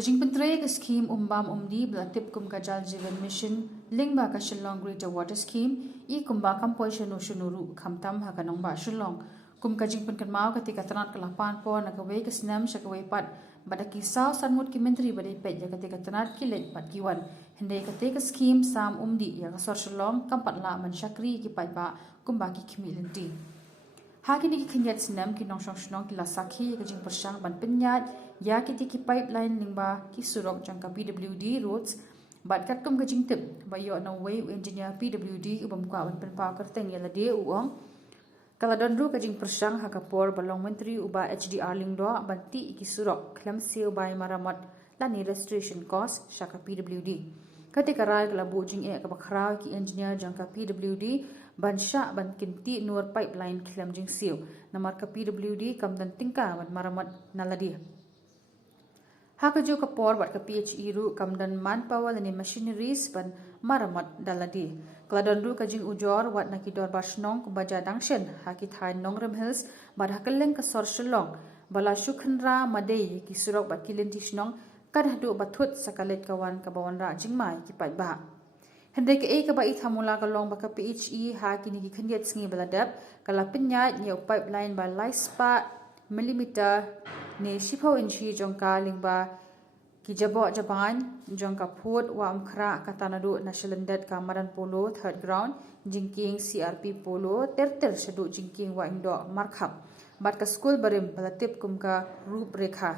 Kajing pentre ke skim umbam umdi belatip kum kajal jivan mission lingba ka Shillong Greater Water Scheme I kumba kampoi shunuru kamtam hakanong ba Shillong kum kajing penkenmau ketika tenat kelapan po nakawai ke senam syakawai pat pada kisau sanmut ki menteri badai pet ya ketika tenat kilet pat kiwan hendai ketika skim sam umdi ya kasor Shillong kampat la man syakri ki pai ba kumba ki kimilenti Hagi ni kinyat senam ki nong shong ki lasaki ke jing persang ban Pyniaid ya ki pipeline lingba ki surok jangka PWD roads bat kat kum ke jing tip bayo na way engineer PWD ubam kwa ban penpa kerteng ya lade uong kala don ru ke jing persang hakapor balong menteri uba HDR lingdo banti ki surok klam seo bai maramat lani restoration cost syaka PWD ketika rai kelabu jing ka bakrau ki engineer jangka PWD ban syak ban kinti nur pipeline kilam jing siu namar ka PWD kam dan tingka ban maramat naladi haka jo kapor bat ka PHE ru kam dan manpower ni machineries ban maramat daladi kladon ru ka jing ujor wat nakidor basnong ku baja dangshen haki thai nongrem hills bat hakeleng ka sor Shillong bala Wahumkhrah madei ki surok bat kilenti snong kadah du bathut sakalet kawan ka bawan ra jingmai ki pai ba hendai ke ka bai thamula ka long ba ka PHE ha kini ki khandiat sngi baladap kala Pyniaid ni pipeline ba laispa millimeter ne 10 inchi jongka lingba ki Jaboh Jabaiñ jongka phut Wahumkhrah katanadu national dat kamaran polo third ground jingking CRP polo terter shadu jingking wa indo markhap bat ka school barim balatip kum ka rup rekha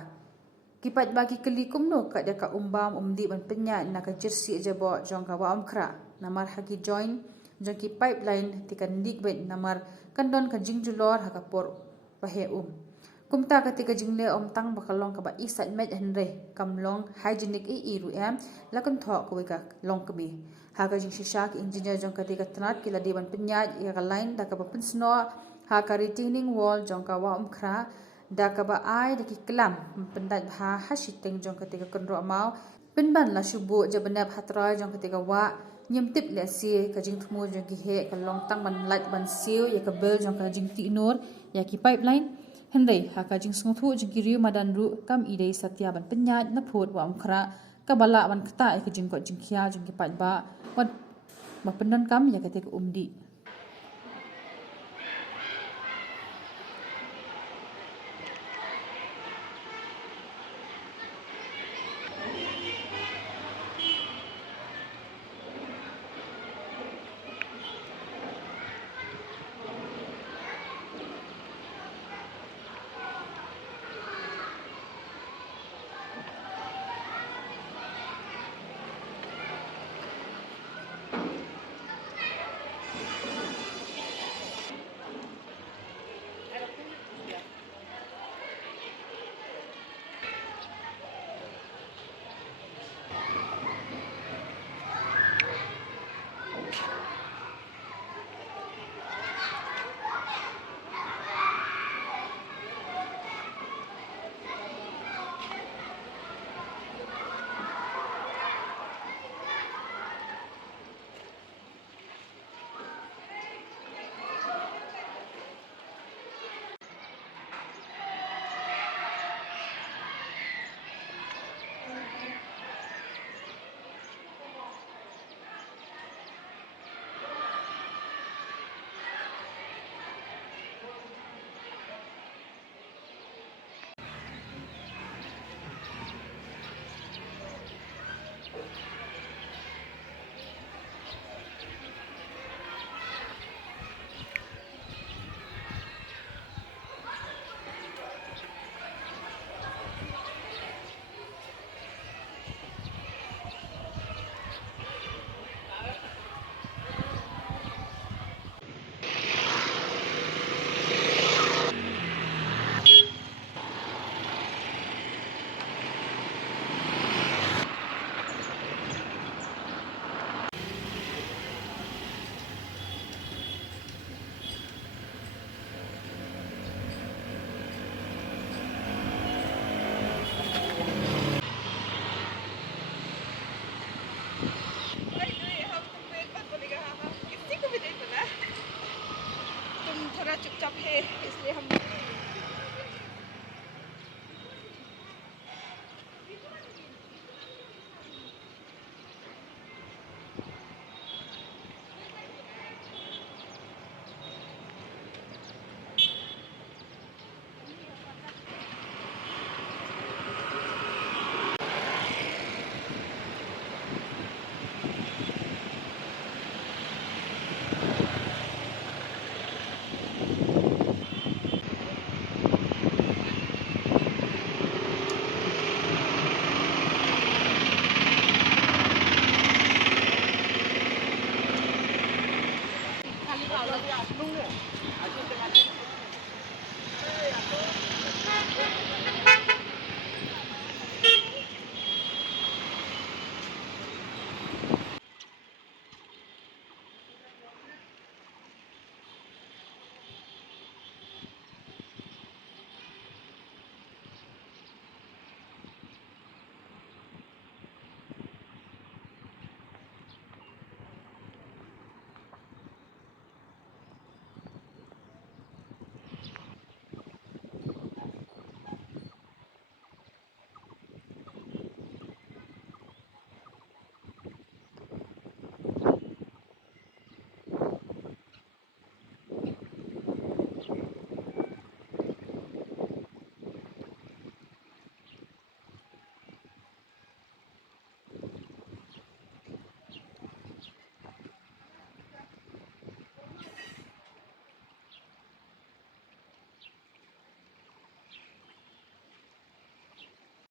kipat bagi keli kumno kat deka umbam umdi ban Pyniaid na ka jersey Jaboh jongka Wahumkhrah namar haki join jongki pipeline tikan ligbet namar kandon ka jingjulor hakapor pahe kumta ketika jingle tang bakalong ka ba isat met henre kamlong hygienic iru lakon thok ko ka long kbi haga jing shishak engineer jong ketika tenat kila diban Pyniaid ya ka line da ka ba pinsno ha ka retaining wall jong ka Wahumkhrah da ka ba ai da ki klam pendat ha hasiteng jong ketika konro mau pinban la shubu jabanab hatra jong ketika wa nyem tip le si ka jing thmu jong ki he ka long tang ban light ban siu ya ka bel jong ka jing ti nur ya ki pipeline hendai haka jing sngthu jing kiriu madan ru kam idei satya ban Pyniaid na phut Wahumkhrah ka bala ban kta ka jing ko jing khia jing ki pat ba pendan kam ya ketika umdi